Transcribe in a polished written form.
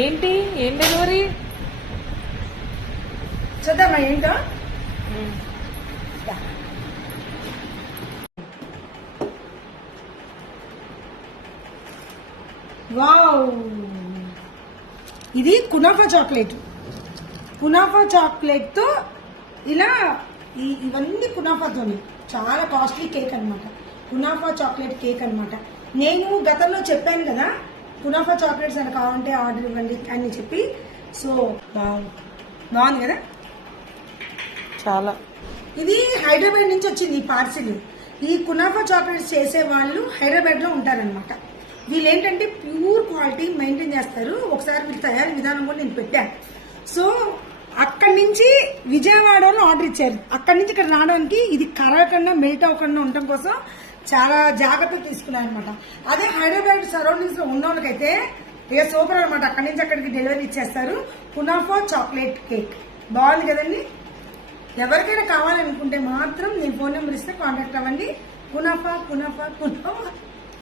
ఏంటి ఏం డెలివరీ చూద్దామా ఏంటో. వావ్, ఇది కునాఫా చాక్లెట్. కునాఫా చాక్లెట్ తో ఇలా ఇవన్నీ కునాఫాతోనే. చాలా కాస్ట్లీ కేక్ అనమాట. కునాఫా చాక్లెట్ కేక్ అనమాట. నేను గతంలో చెప్పాను కదా, కునాఫా చాక్లెట్స్ అని కావాలంటే ఆర్డర్ ఇవ్వండి అని చెప్పి. సో బాగుంది కదా. చాలా. ఇది హైదరాబాద్ నుంచి వచ్చింది ఈ పార్సిల్. ఈ కునాఫా చాక్లెట్స్ చేసే వాళ్ళు హైదరాబాద్ లో ఉంటారనమాట. వీళ్ళు ఏంటంటే ప్యూర్ క్వాలిటీ మెయింటైన్ చేస్తారు. ఒకసారి వీళ్ళు తయారీ విధానం కూడా నేను పెట్టాను. సో అక్కడి నుంచి విజయవాడలో ఆర్డర్ ఇచ్చారు. అక్కడి నుంచి ఇక్కడ రావడానికి ఇది కరగకుండా మెల్ట్ అవ్వకుండా ఉండటం కోసం చాలా జాగ్రత్త తీసుకున్నాను అనమాట. అదే హైదరాబాద్ సరౌండింగ్స్ లో ఉన్న వాళ్ళకైతే ఇక సూపర్ అనమాట. అక్కడి నుంచి అక్కడికి డెలివరీ ఇచ్చేస్తారు. కునాఫా చాక్లెట్ కేక్ బాగుంది కదండి. ఎవరికైనా కావాలనుకుంటే మాత్రం నేను ఫోన్ నెంబర్ ఇస్తే కాంటాక్ట్ అవ్వండి. Kunafa kunafa kunafa.